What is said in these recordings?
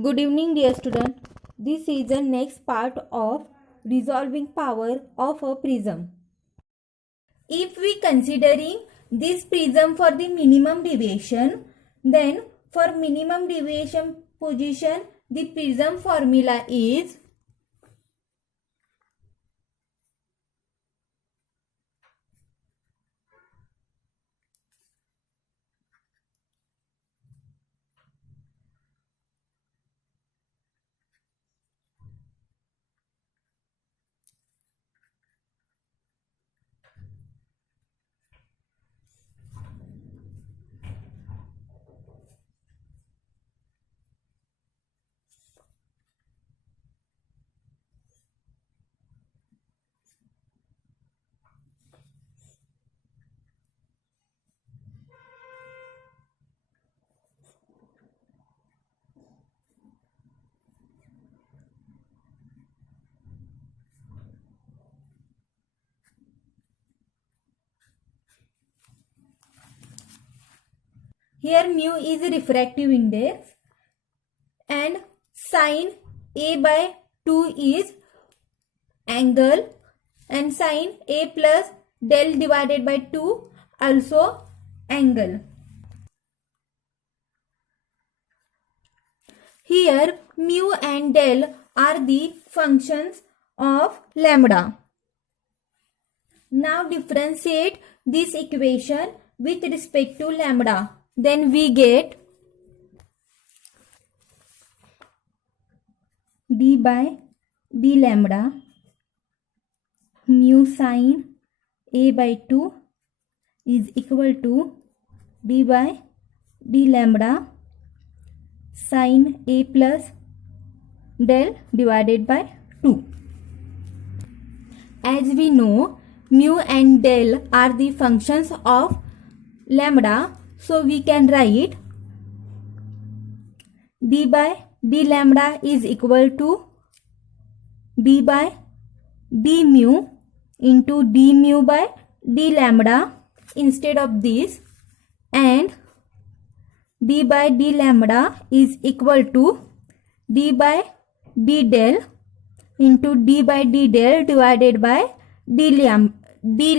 Good evening, dear student. This is the next part of resolving power of a prism. If we considering this prism for the minimum deviation, then for minimum deviation position, the prism formula is here mu is refractive index and sine A by 2 is angle and sine A plus del divided by 2 also angle. Here mu and del are the functions of lambda. Now differentiate this equation with respect to lambda. Then we get d by d lambda mu sine A by 2 is equal to d by d lambda sine A plus del divided by 2. As we know, mu and del are the functions of lambda, so we can write d by d lambda is equal to d by d mu into d mu by d lambda instead of this, and d by d lambda is equal to d by d del into d by d del divided by d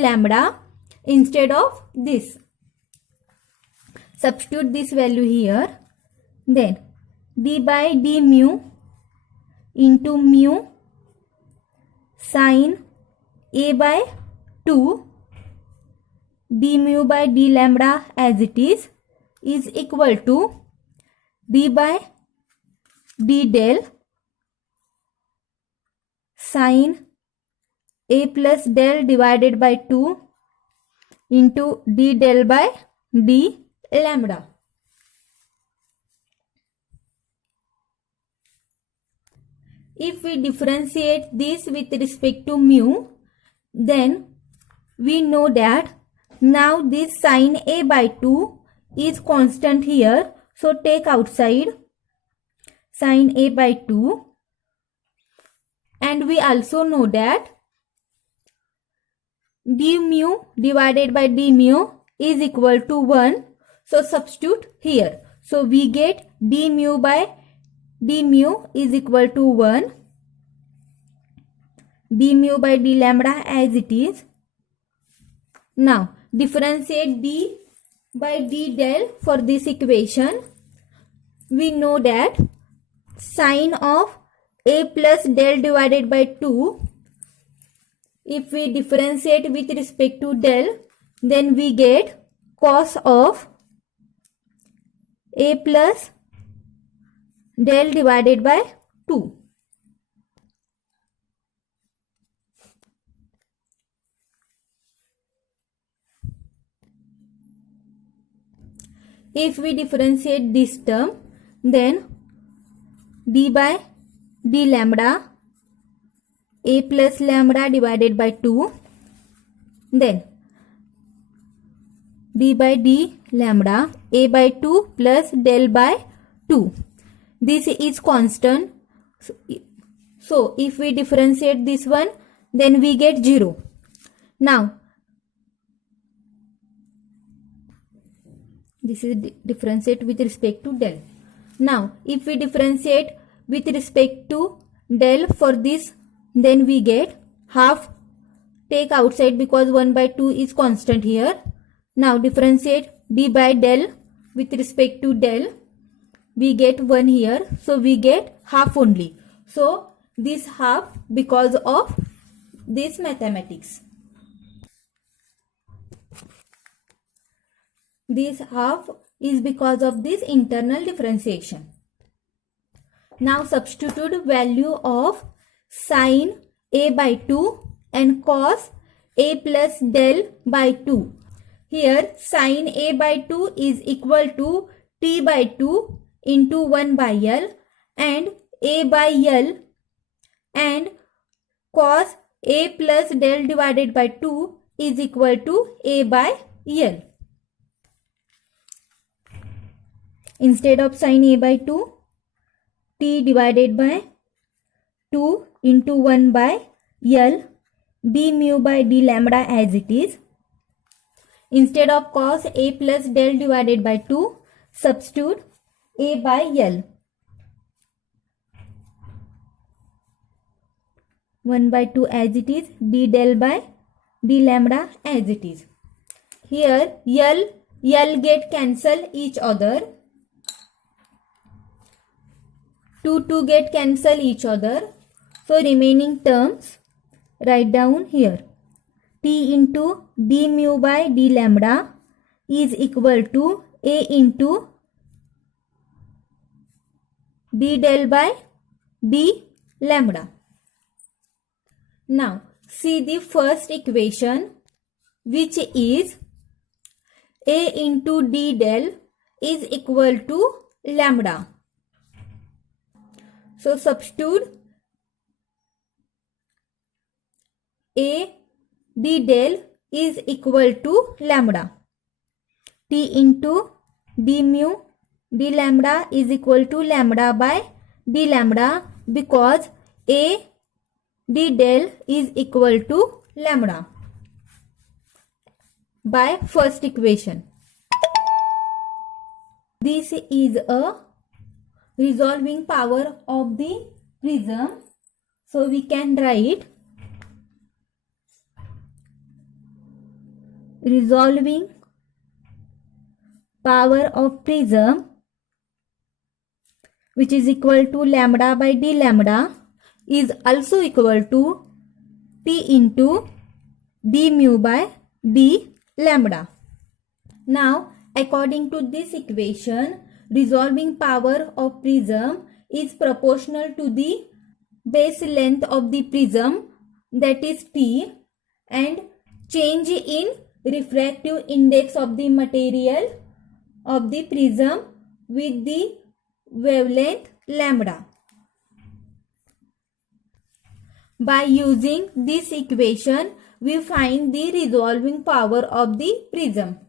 lambda instead of this. Substitute this value here. Then d by d mu into mu sine A by 2 d mu by d lambda as it is equal to d by d del sine A plus del divided by 2 into d del by d lambda. If we differentiate this with respect to mu, then we know that now this sine A by 2 is constant here. So take outside sine A by 2, and we also know that d mu divided by d mu is equal to 1. So substitute here. So we get d mu by d mu is equal to 1. D mu by d lambda as it is. Now differentiate d by d del for this equation. We know that sine of A plus del divided by 2, if we differentiate with respect to del, then we get cos of A plus del divided by 2. If we differentiate this term, then d by d lambda A plus lambda divided by 2, then d by d lambda A by 2 plus del by 2. This is constant. So if we differentiate this one, then we get 0. Now this is differentiate with respect to del. Now if we differentiate with respect to del for this, then we get half. Take outside because 1 by 2 is constant here. Now differentiate d by del with respect to del. We get 1 here, so we get half only. So this half because of this mathematics. This half is because of this internal differentiation. Now substitute value of sine a by 2 and cos a plus del by 2. Here sine a by 2 is equal to t by 2 into 1 by l and a by l, and cos a plus del divided by 2 is equal to a by l. Instead of sine a by 2, t divided by 2 into 1 by l, d mu by d lambda as it is. Instead of cos a plus del divided by 2, substitute a by l. 1 by 2 as it is, d del by d lambda as it is. Here l get cancel each other. 2 get cancel each other. So remaining terms write down here. T into d mu by d lambda is equal to a into d del by d lambda. Now see the first equation, which is a into d del is equal to lambda. So substitute a d del is equal to lambda. T into d mu d lambda is equal to lambda by d lambda, because a d del is equal to lambda by first equation. This is a resolving power of the prism. So we can write resolving power of prism, which is equal to lambda by d lambda, is also equal to t into d mu by d lambda. Now according to this equation, resolving power of prism is proportional to the base length of the prism, that is t, and change in refractive index of the material of the prism with the wavelength lambda. By using this equation, we find the resolving power of the prism.